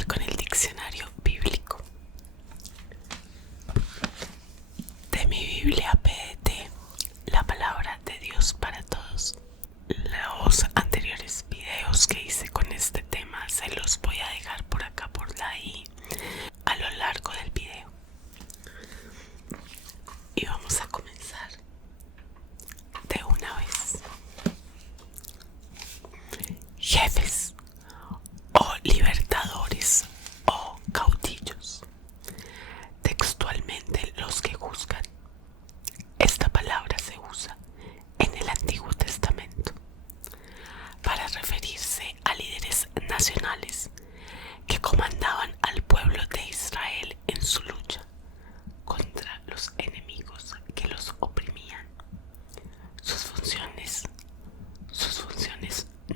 continuar con el diccionario bíblico. De mi Biblia PDT, la palabra de Dios para todos. Los anteriores videos que hice con este tema se los voy a dejar por acá por la i a lo largo del video. Y vamos a comenzar de una vez. Jefes o libertadores o caudillos. Textualmente, los que juzgan. Esta palabra se usa en el Antiguo Testamento para referirse a líderes nacionales que comandaban al pueblo de Israel en su lucha contra los enemigos que los oprimían. Sus funciones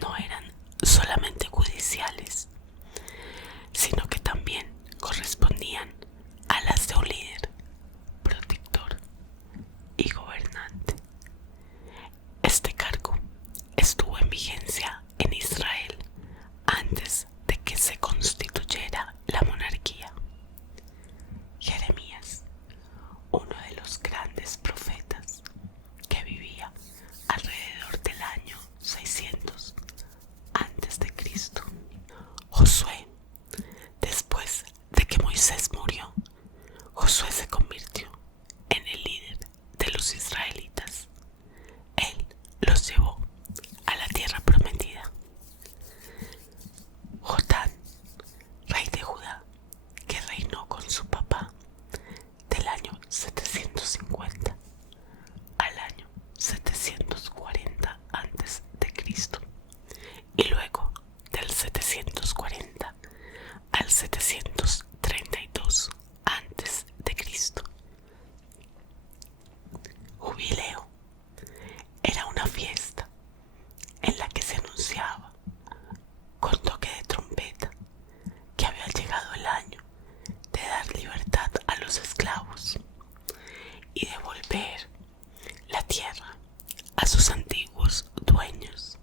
no eran solamente judiciales, sino que también correspondían a las de un líder, protector y gobernante. Este cargo estuvo en vigencia en Israel antes de que se constituyera la monarquía. Jeremías, uno de los grandes profetas que vivía alrededor del año 600 antes de Cristo. Josué, después de que Moisés murió, Josué se convirtió en el líder de los israelitas. Él los llevó a la tierra prometida. Jotán, rey de Judá, que reinó con su papá del año 750 al año 740 antes de Cristo, y luego del 740 al 732 antes de Cristo. Jubileo era una fiesta en la que se anunciaba con toque de trompeta que había llegado el año de dar libertad a los esclavos y devolver la tierra a sus antiguos dueños.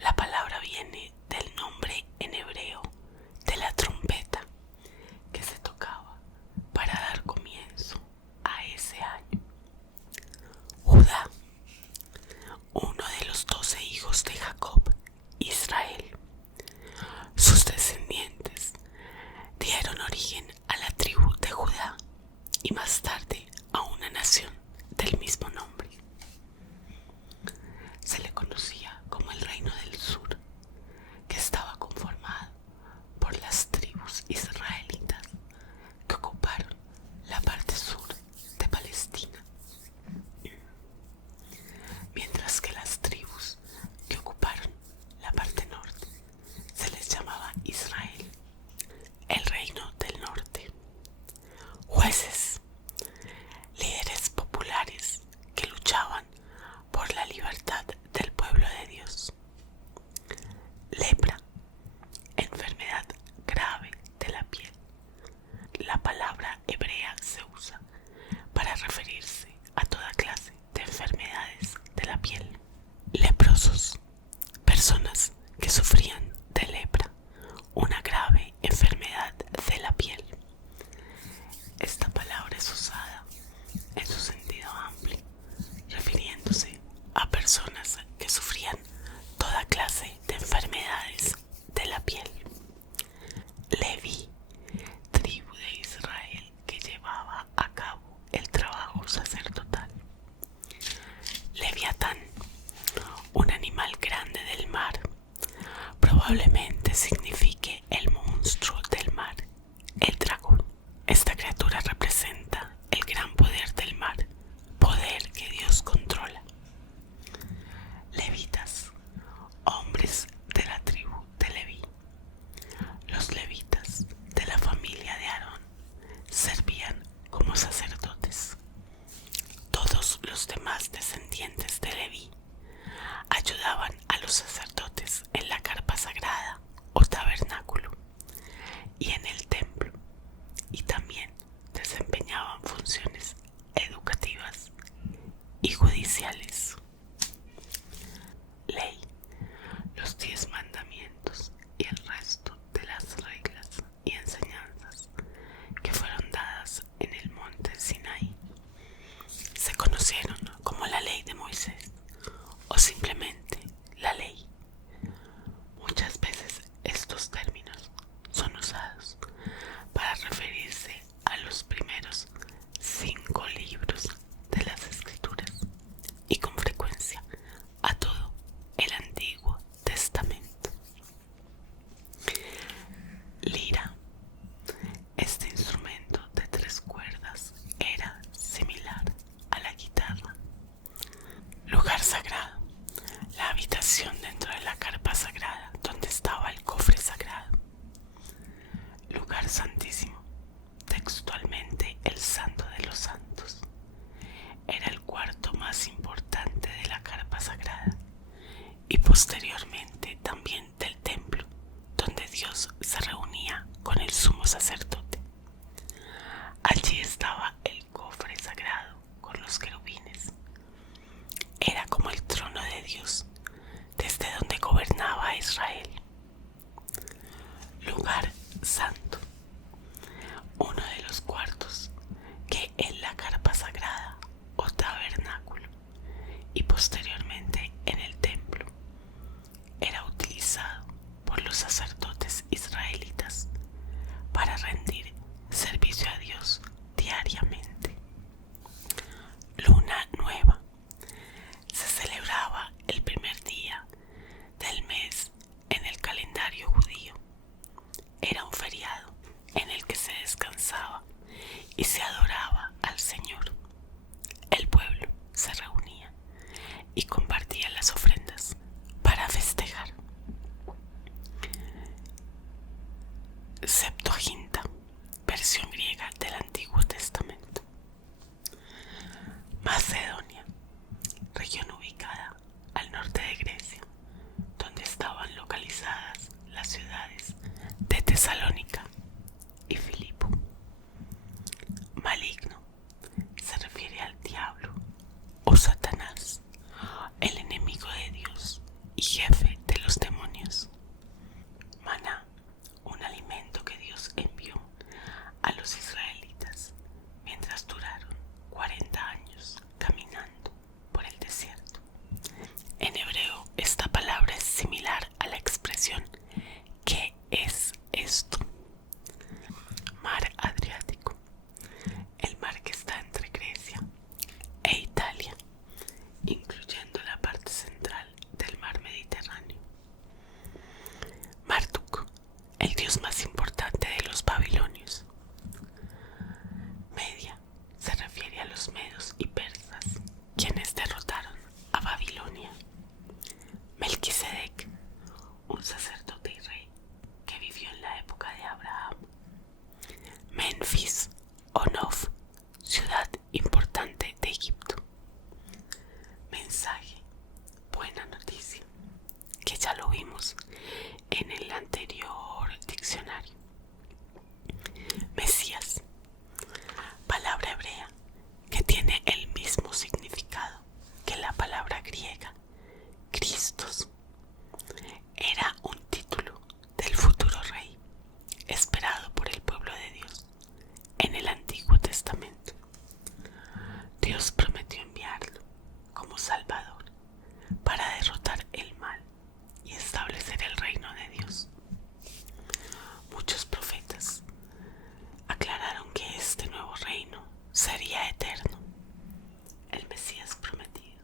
La palabra viene del nombre en hebreo de la trompeta que se tocaba para dar comienzo a ese año. Judá, uno de los 12 hijos de Jacob, Israel. Sus descendientes dieron origen a la tribu de Judá y más tarde a una nación del mismo nombre. Se le conocía como el Reino del Sur, que estaba conformado por las tribus israelitas que ocuparon la parte sur de Palestina, mientras que las tribus que ocuparon la parte norte se les llamaba Israel, el Reino del Norte. Jueces, líderes populares que luchaban por la libertad del pueblo de Dios. Lepra, enfermedad grave de la piel. La palabra hebrea se usa para referirse a toda clase de enfermedades de la piel. Leprosos, personas que sufrían de lepra, una grave enfermedad de la piel. Esta palabra es usada en su sentido amplio, refiriéndose a personas que sufrían toda clase de enfermedades de la piel. Leví, tribu de Israel que llevaba a cabo el trabajo sacerdotal. Leviatán, un animal grande del mar, probablemente signifique el monstruo del mar. sumo sacerdote. Allí estaba el cofre sagrado con los querubines. Era como el trono de Dios, desde donde gobernaba Israel. Lugar santo. Uno de los cuartos que en la carpa sagrada o tabernáculo y posteriormente en el templo era utilizado por los sacerdotes israelitas para rendir servicio a Dios diariamente. Luna nueva. Se celebraba el primer día del mes en el calendario judío. Era un feriado en el que se descansaba y se adoraba al Señor. El pueblo se reunía y compartía las ofrendas para festejar. Septuaginta, versión griega del Antiguo Testamento. Macedonia, región ubicada al norte de Grecia, donde estaban localizadas las ciudades de Tesalónica y Filipo. Maligno se refiere al diablo o Satanás, el enemigo de Dios y jefe de los demonios. Maná, un alimento que Dios envió a los israelitas mientras duraron 40 años caminando por el desierto. En hebreo, esta palabra es similar a la expresión ¿qué es esto? Mar Adriático, el mar que está entre Grecia e Italia, incluyendo la parte central del mar Mediterráneo. Marduk, el dios más importante de los babilonios. Media se refiere a los medos y persas, quienes derrotaron a Babilonia. Melquisedec, un sacerdote y rey que vivió en la época de Abraham. Menfis o Nof, ciudad importante de Egipto. Mensaje, buena noticia, que ya lo vimos en el anterior diccionario. Mesías, palabra hebrea que tiene el mismo significado que la palabra griega Christos. Era un título del futuro rey esperado por el pueblo de Dios en el Antiguo Testamento. Dios prometió enviarlo como Salvador para derrotar el mal y establecer el reino de Dios. Muchos profetas aclararon que este nuevo reino sería eterno. El Mesías prometido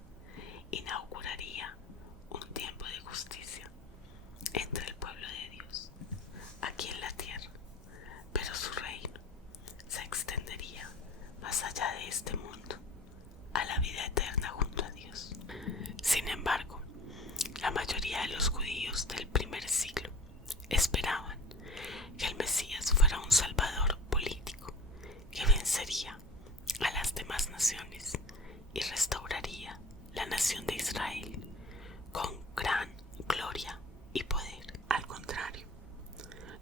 inauguraría un tiempo de justicia entre el pueblo de Dios aquí en la tierra, pero su reino se extendería más allá de este mundo a la vida eterna junto a Dios. Sin embargo, la mayoría de los judíos del primer siglo esperaban que el Mesías fuera un salvador político que vencería a las demás naciones y restauraría la nación de Israel con gran gloria y poder. Al contrario,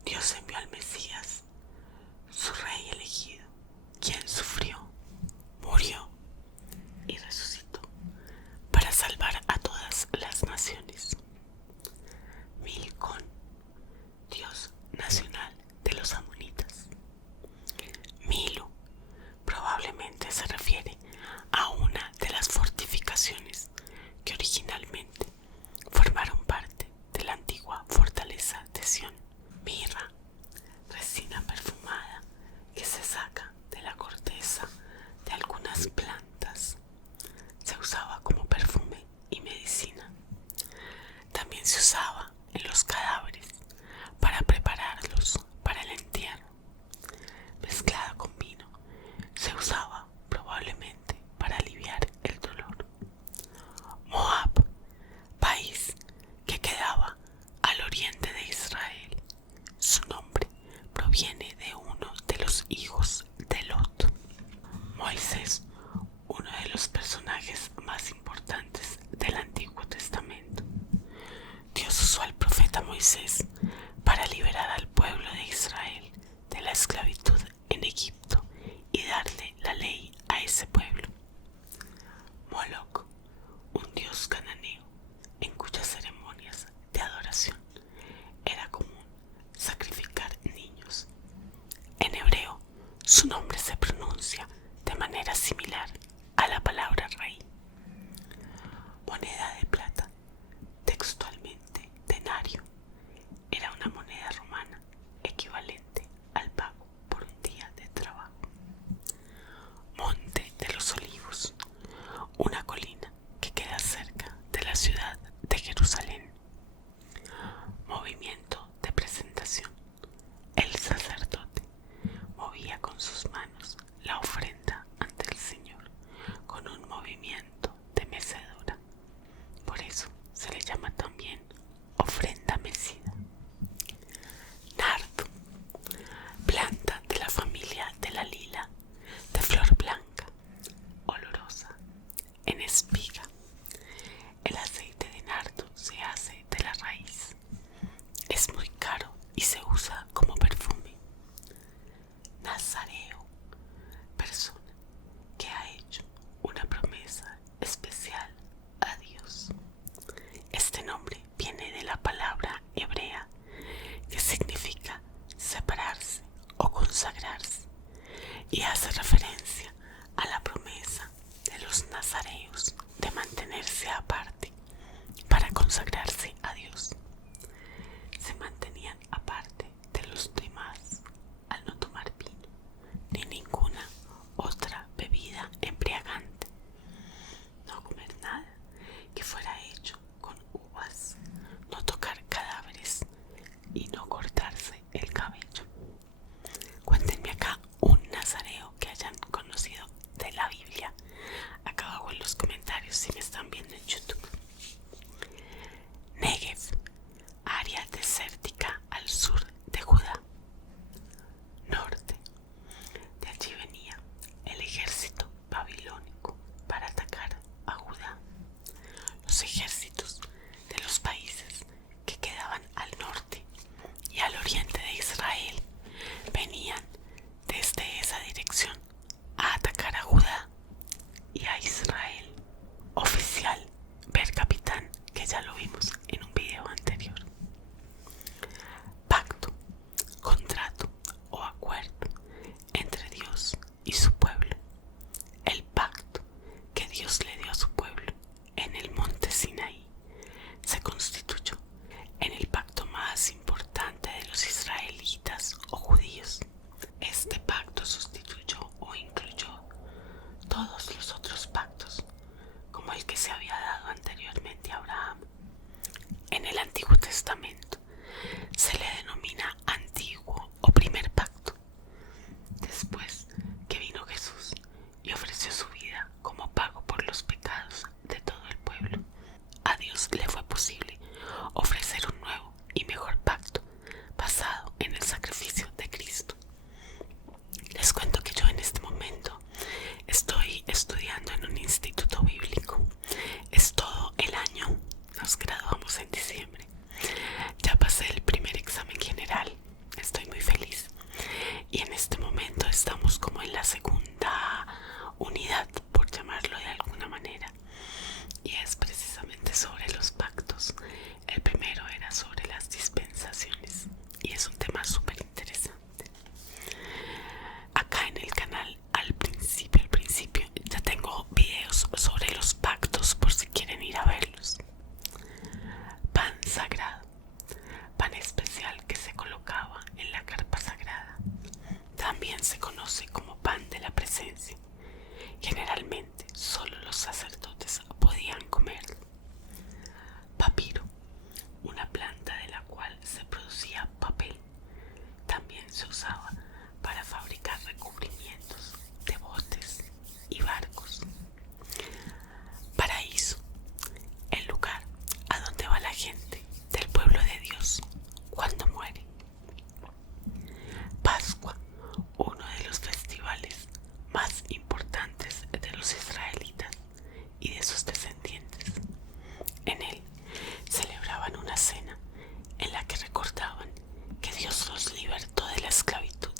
Dios envió al Mesías, su rey elegido, quien sufrió, murió y resucitó para salvar a todas las naciones. Milcón, dios nacional de los amonitas. Milo probablemente se refiere a una de las fortificaciones que originalmente formaron parte de la antigua fortaleza de Sión. Mirra, resina perfumada que se saca de la corteza de algunas plantas. Se usaba como perfume y medicina. También se usaba en los cadáveres para prepararlos para el entierro. Mezclada con vino, se usaba probablemente para aliviar el dolor. Moab, país que quedaba al oriente de Israel. Su nombre proviene de uno de los hijos de Lot. Moisés, uno de los personajes más importantes del Antiguo Testamento. Dios usó al profeta Moisés para liberar al pueblo de Israel de la y hace referencia a la promesa de los nazareos de mantenerse aparte para consagrarse a Dios. Se mantenían aparte de los demás al no tomar vino ni ninguna otra bebida embriagante, no comer nada que fuera hecho con uvas, no tocar cadáveres y no cortarse el cabello. Cuéntenme acá un nazareo que hayan conocido de la Biblia, acá abajo en los comentarios si me están viendo en YouTube. Negev, área desértica al sur de Judá. Norte. De allí venía el ejército babilónico para atacar a Judá. Los ejércitos de los países que quedaban al norte y al oriente de Israel venían desde esa dirección a atacar a Judá y a Israel. Oficial, ver capitán, que ya lo vimos en un video anterior. Pacto, contrato o acuerdo entre Dios y su pueblo. El pacto que Dios le dio a su pueblo en el monte Sinaí se constituyó en el pacto más importante de los israelitas o judíos. Este pacto sustituyó o incluyó todos los otros pactos, como el que se había dado anteriormente a Abraham. En el Antiguo Testamento se le denomina antiguo o primer pacto. Después que vino Jesús y ofreció su vida como pago por los pecados de todo el pueblo, a Dios le fue posible ofrecer un nuevo y mejor pacto basado en el sacrificio de Cristo. Les cuento que yo en este momento estoy estudiando en un instituto bíblico. Es todo el año, nos graduamos en diciembre. Ya pasé el primer examen general, estoy muy feliz. Y en este momento estamos como en la segunda unidad, por llamarlo de alguna manera. Y es precisamente sobre los pactos. El primero era sobre las dispensaciones y es un tema súper interesante. Acá en el canal al principio ya tengo videos sobre los pactos por si quieren ir a verlos. Pan sagrado, pan especial que se colocaba en la carpa sagrada. También se conoce como pan de la presencia. Generalmente solo los sacerdotes podían comerlo. Papiro, una planta de la cual se producía papel, también se usaba para fabricar recubrimientos de botes y barcos. Paraíso, el lugar a donde va la gente del pueblo de Dios cuando muere. Pascua, uno de los festivales más importantes de los israelitas y de sus descendientes. En él celebraban una cena en la que recordaban que Dios los libertó de la esclavitud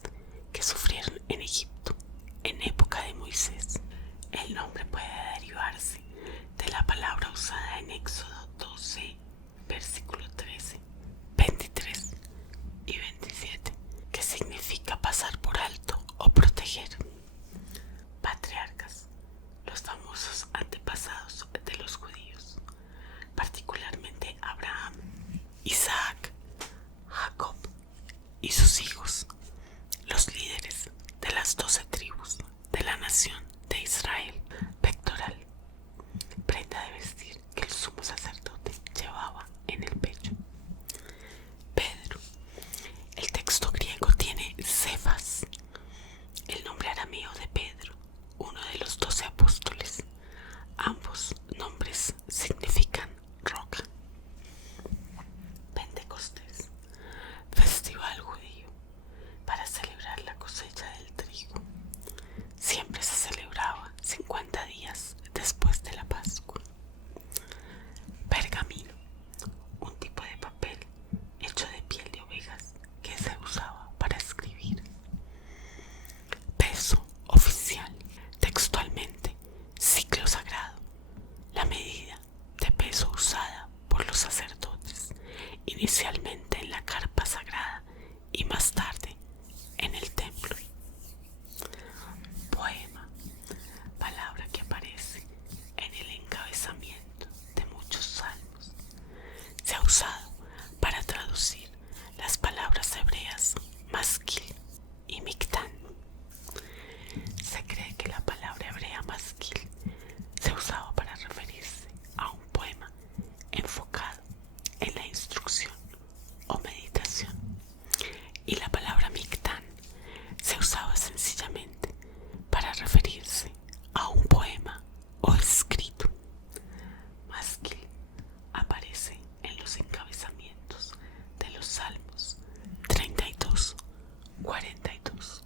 42,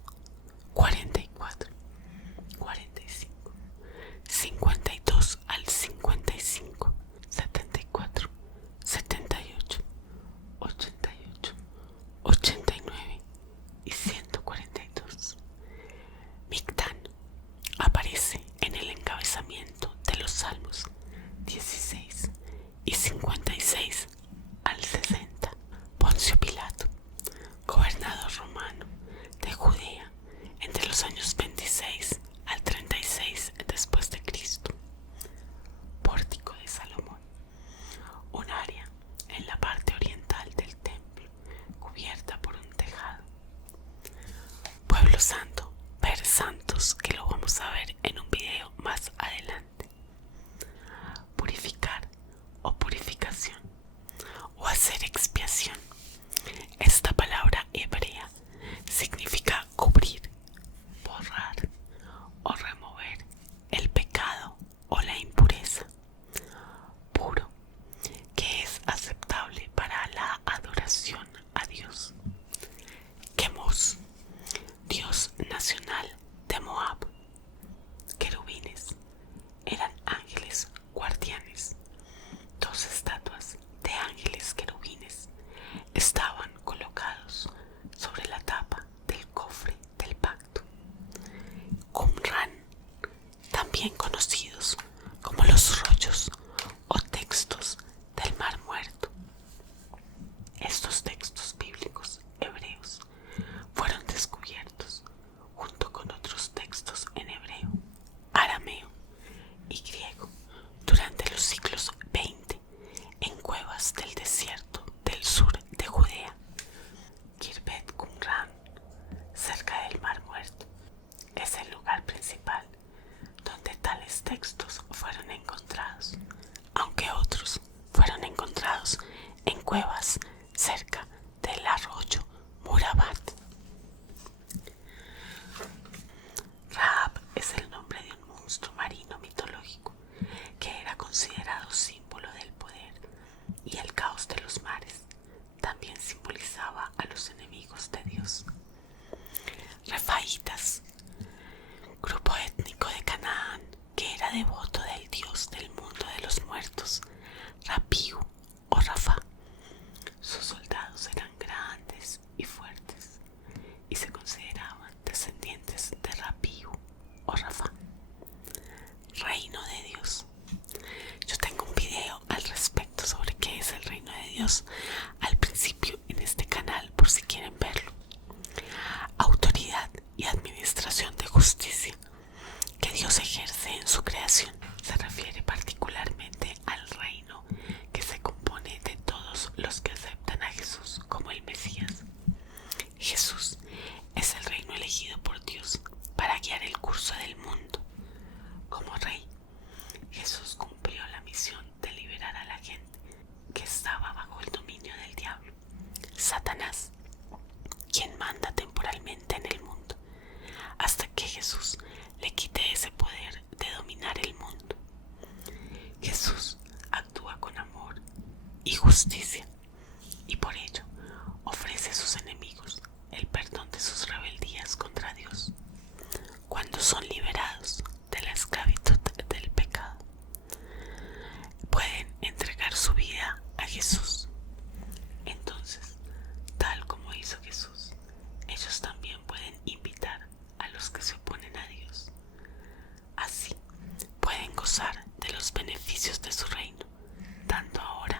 44, 45, 52 al 55, 74, 78, 88, 89 y 142. Mictán aparece en el encabezamiento de los Salmos 16 y 56 al 60. Poncio Pilato, gobernador romano de Judea entre los años 26 al 36 después de Cristo. Pórtico de Salomón, un área en la parte oriental del templo cubierta por un tejado. Pueblo Santo, ver santos, que lo vamos a ver en un video más adelante. Purificar o purificación o hacer expiación. Esta palabra hebrea significa cubrir, borrar o remover el pecado o la impureza. Puro, que es aceptable para la adoración a Dios. Quemos, dios nacional de Moab. Querubines eran ángeles guardianes. Dos estatuas de ángeles querubines estaban colocados sobre la tapa del cofre del pacto. Qumran, también conocidos como los rollos o textos del Mar Muerto. Estos textos bíblicos hebreos fueron descubiertos junto con otros textos en hebreo, arameo y griego durante los siglos XX en cuevas del desierto del sur de Judea. Kirbet Qumran, cerca del Mar Muerto, es el lugar principal donde tales textos fueron encontrados, aunque otros fueron encontrados en cuevas cerca del arroyo Murabat. Rahab es el nombre de un monstruo marino mitológico que era considerado símbolo del poder y el caos de los mares. También simbolizaba a los enemigos de Dios. Refaítas, grupo étnico de Canaán que era devoto del dios del mundo de los muertos, Rapiu o Rafa. Sus soldados eran grandes y fuertes y se consideraban descendientes de Rapiu o Rafa. Reino de Dios. Yo tengo un video al respecto sobre qué es el reino de Dios al principio en este canal por si quieren verlo. Autoridad y administración de justicia que Dios ejerce en su creación. Se refiere particularmente al reino que se compone de todos los que aceptan a Jesús como el Mesías. Jesús es el reino elegido por Dios para guiar el curso del mundo. Como rey, Jesús cumplió la misión de liberar a la gente que estaba bajo el dominio del diablo, Satanás, quien manda temporalmente en el mundo, hasta que Jesús le quite ese poder de dominar el mundo. Jesús actúa con amor y justicia y por ello ofrece a sus enemigos el perdón de sus rebeldías contra Dios cuando son liberados de la esclavitud del pecado. Pueden entregar su vida a Jesús. Entonces, tal como hizo Jesús, ellos también pueden invitar a los que se oponen a Dios. Así, pueden gozar de los beneficios de su reino, tanto ahora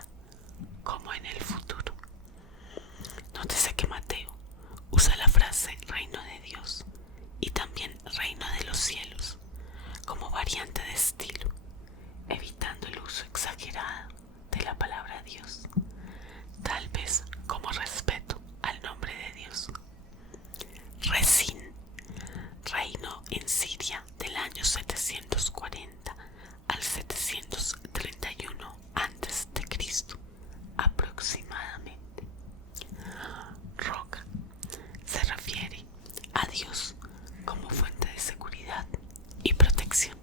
como en el futuro. Nótese que Mateo usa la frase reino de Dios y también reino de los cielos como variante de estilo, evitando el uso exagerado de la palabra Dios, tal vez como respeto al nombre de Dios. Resín, reino en Siria del año 740 al 731 antes de Cristo aproximadamente. Roca se refiere a Dios como fuente de seguridad y protección.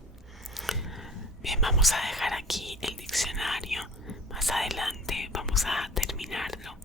Bien, vamos a dejar aquí el diccionario. Más adelante vamos a terminarlo.